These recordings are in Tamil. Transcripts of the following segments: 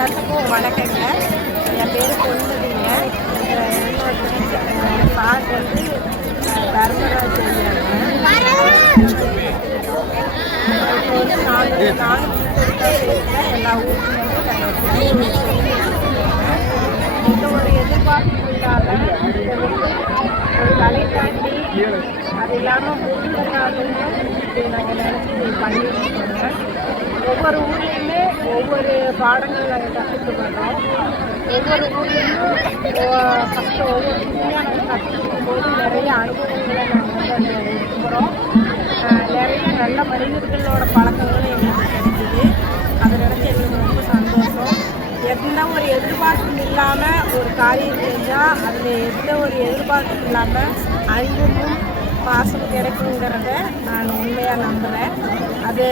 எல்லாத்துக்கும் வணக்கங்க. என் பேர் பொன்னுதிங்க. சார் வந்து தர்மராஜ் இப்போ வந்து நானும் எல்லா ஊருக்கும் வந்து எந்த ஒரு எதிர்பார்ப்பும் இல்லாத ஒரு கலை தாண்டி அது இல்லாமல் முடிஞ்சதுனாலுமே நாங்கள் நினச்சி பண்ணியிருக்கோங்க. ஒவ்வொரு ஊர்லேயுமே ஒவ்வொரு பாடங்கள் நாங்கள் கற்றுட்டு வரோம். ஒவ்வொரு ஊர்லேயும் ஃபஸ்ட்டு ஒவ்வொரு ஊர்லேயும் நாங்கள் கற்றுக்கும் போது நிறைய அனுபவங்களை நாங்கள் வந்து அதில் இருக்கிறோம். நிறைய நல்ல மனிதர்களோட பழக்கங்களும் எங்களுக்கு கிடைக்குது. அதை நினச்சி எங்களுக்கு ரொம்ப சந்தோஷம். எந்த ஒரு எதிர்பார்ப்பும் இல்லாமல் ஒரு காரியம் செஞ்சால் அதில் எந்த ஒரு எதிர்பார்ப்பும் இல்லாமல் அன்பும் பாசம் கிடைக்குங்கிறத நான் உண்மையாக நம்புகிறேன். அது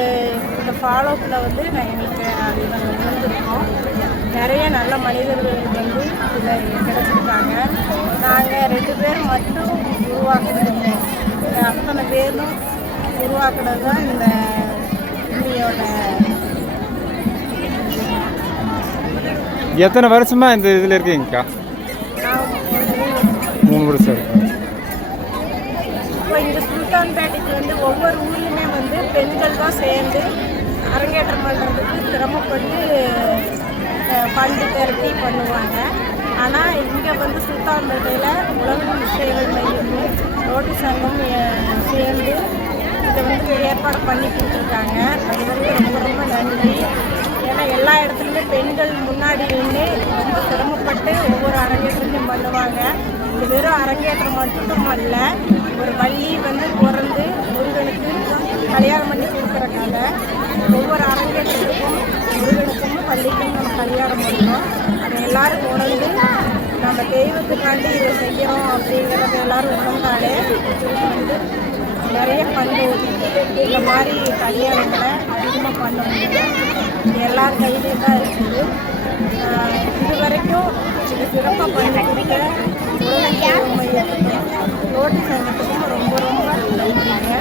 இந்த ஃபாலோப்பில் வந்து நான் எங்களுக்கு அது நாங்கள் உணர்ந்துருக்கோம். நிறைய நல்ல மனிதர்கள் வந்து இதில் கிடச்சிருக்காங்க. நாங்கள் 2 பேர் மட்டும் உருவாக்குறது அத்தனை பேரும் உருவாக்குறது தான் இந்த இன்னையோட. எத்தனை வருஷமாக இந்த இதில் இருக்கீங்கக்கா? 3 வருஷம். இப்போ இந்த சுல்தான்பேட்டைக்கு வந்து ஒவ்வொரு ஊர்லேயுமே வந்து பெண்கள் தான் சேர்ந்து அரங்கேற்றம் பண்ணுறதுக்கு சிரமப்பட்டு ஃபண்டு திரட்டி பண்ணுவாங்க. ஆனால் இங்கே வந்து சுல்தான்பேட்டையில் உலக சேவை மையமும் ரோட்டி சங்கம் சேர்ந்து இதை வந்து ஏற்பாடு பண்ணி கொடுத்துருக்காங்க. அது வந்து ரொம்ப ரொம்ப நன்றி. ஏன்னா எல்லா இடத்துலையுமே பெண்கள் முன்னாடி நின்று ரொம்ப சிரமப்பட்டு ஒவ்வொரு அரங்கேற்றத்தையும் பண்ணுவாங்க. இது வெறும் அரங்கேற்றம் மட்டும் அல்ல, ஒரு வள்ளி வந்து பிறந்து முருகனுக்கு கல்யாணம் பண்ணி கொடுக்குற கதை. ஒவ்வொரு அரங்கேற்றத்துக்கும் முருகனுக்கும் வள்ளிக்கும் நம்ம கல்யாணம் பண்ணுறோம். அதை எல்லோரும் உணர்ந்து நம்ம தெய்வத்துக்காண்டி இதை செய்கிறோம் அப்படிங்கிறத எல்லோரும் உணர்ந்தாலே வந்து நிறைய பண்ணி இந்த மாதிரி கல்யாணங்களை அதிகமாக பண்ண முடியும். இது எல்லார் கையிலையும் தான் இருக்குது. இது வரைக்கும் இது சிறப்பாக பண்ணி கொடுக்க ரோட்டி சங்கத்துக்கும் ரொம்ப ரொம்ப நன்றிங்க.